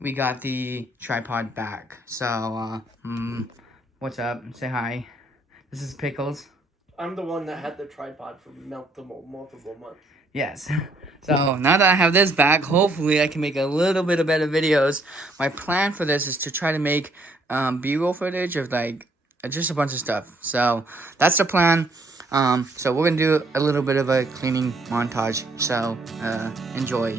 we got the tripod back. So, what's up? Say hi. This is Pickles. I'm the one that had the tripod for multiple months. Yes. So now that I have this back, hopefully I can make a little bit of better videos. My plan for this is to try to make B-roll footage of like just a bunch of stuff. So that's the plan. So we're gonna do a little bit of a cleaning montage. So enjoy.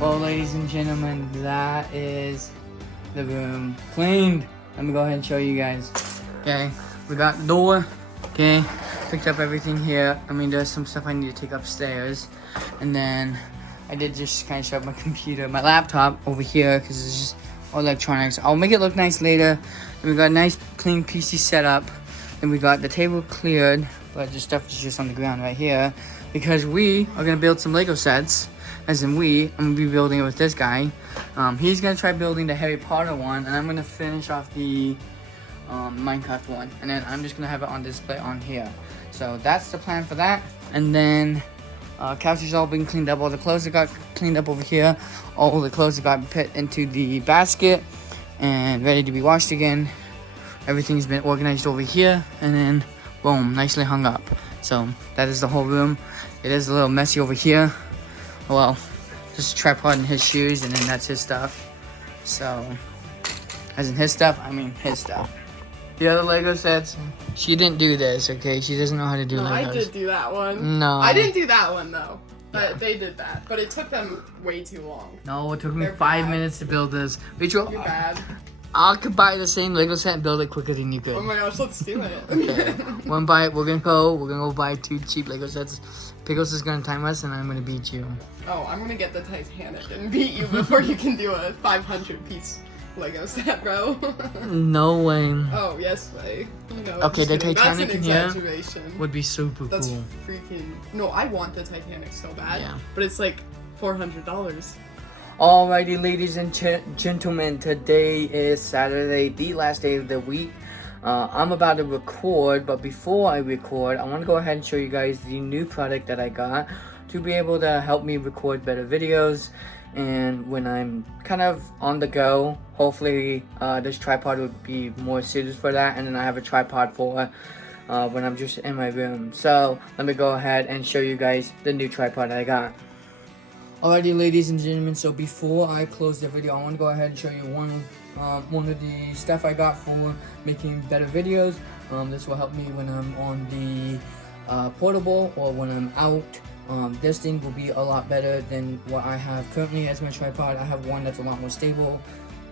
Well, ladies and gentlemen, that is the room cleaned. Let me go ahead and show you guys. Okay, we got the door. Okay, picked up everything here. I mean, there's some stuff I need to take upstairs. And then I did just kind of shove my computer, my laptop over here because it's just all electronics. I'll make it look nice later. And we got a nice clean PC setup. And we got the table cleared, but the stuff is just on the ground right here because we are gonna build some Lego sets. As in I'm gonna be building it with this guy. He's gonna try building the Harry Potter one, and I'm gonna finish off the Minecraft one. And then I'm just gonna have it on display on here. So that's the plan for that. And then couches all been cleaned up. All the clothes that got cleaned up over here. All the clothes that got put into the basket and ready to be washed again. Everything's been organized over here, and then boom, nicely hung up. So that is the whole room. It is a little messy over here. Well, just a tripod and his shoes, and then that's his stuff. So, as in his stuff, I mean his stuff. The other Lego sets, she didn't do this, okay? She doesn't know how to do Legos. I did do that one. No. I didn't do that one, though. But they did that. But it took them way too long. No, it took me They're 5 bad. minutes to build this. Rachel, You're bad. I could buy the same Lego set and build it quicker than you could. Oh my gosh, let's do it. Okay. We're gonna go buy 2 cheap Lego sets. Pickles is gonna time us, and I'm gonna beat you. Oh, I'm gonna get the Titanic and beat you before you can do a 500-piece Lego set, bro. No way. Oh, yes way. No, Okay, just the kidding. Titanic in here That's an exaggeration. would be super That's cool. freaking... No, I want the Titanic so bad. Yeah. But it's like $400. Alrighty, ladies and gentlemen, today is Saturday, the last day of the week. I'm about to record, but before I record, I want to go ahead and show you guys the new product that I got to be able to help me record better videos. And when I'm kind of on the go, hopefully this tripod would be more suited for that. And then I have a tripod for when I'm just in my room. So let me go ahead and show you guys the new tripod I got. Alrighty, ladies and gentlemen, so before I close the video, I want to go ahead and show you one of the stuff I got for making better videos. This will help me when I'm on the portable or when I'm out. This thing will be a lot better than what I have currently as my tripod. I have one that's a lot more stable.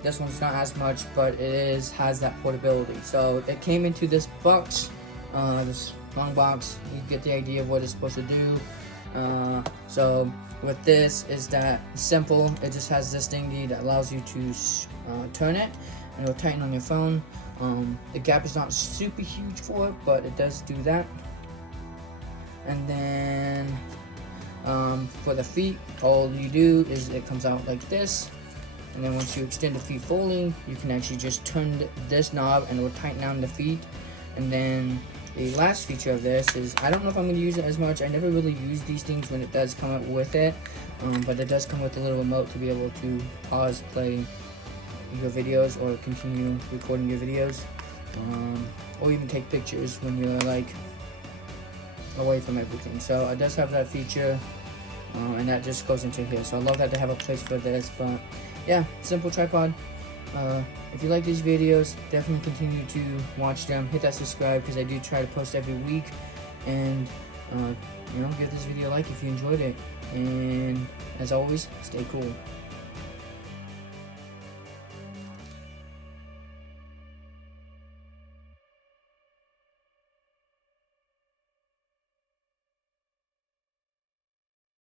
This one's not as much, but it has that portability. So it came into this box, this long box. You get the idea of what it's supposed to do. So with this is that it's simple. It just has this thingy that allows you to turn it, and it'll tighten on your phone. The gap is not super huge for it, but it does do that. And then for the feet, all you do is it comes out like this, And then once you extend the feet fully, you can actually just turn this knob and it will tighten down the feet. And then the last feature of this is, I don't know if I'm going to use it as much. I never really use these things when it does come up with it. But it does come with a little remote to be able to pause, play your videos, or continue recording your videos. Or even take pictures when you're like away from everything. So it does have that feature. And that just goes into here. So I love that they have a place for this. But yeah, simple tripod. If you like these videos, definitely continue to watch them. Hit that subscribe because I do try to post every week. And give this video a like if you enjoyed it. And as always, stay cool.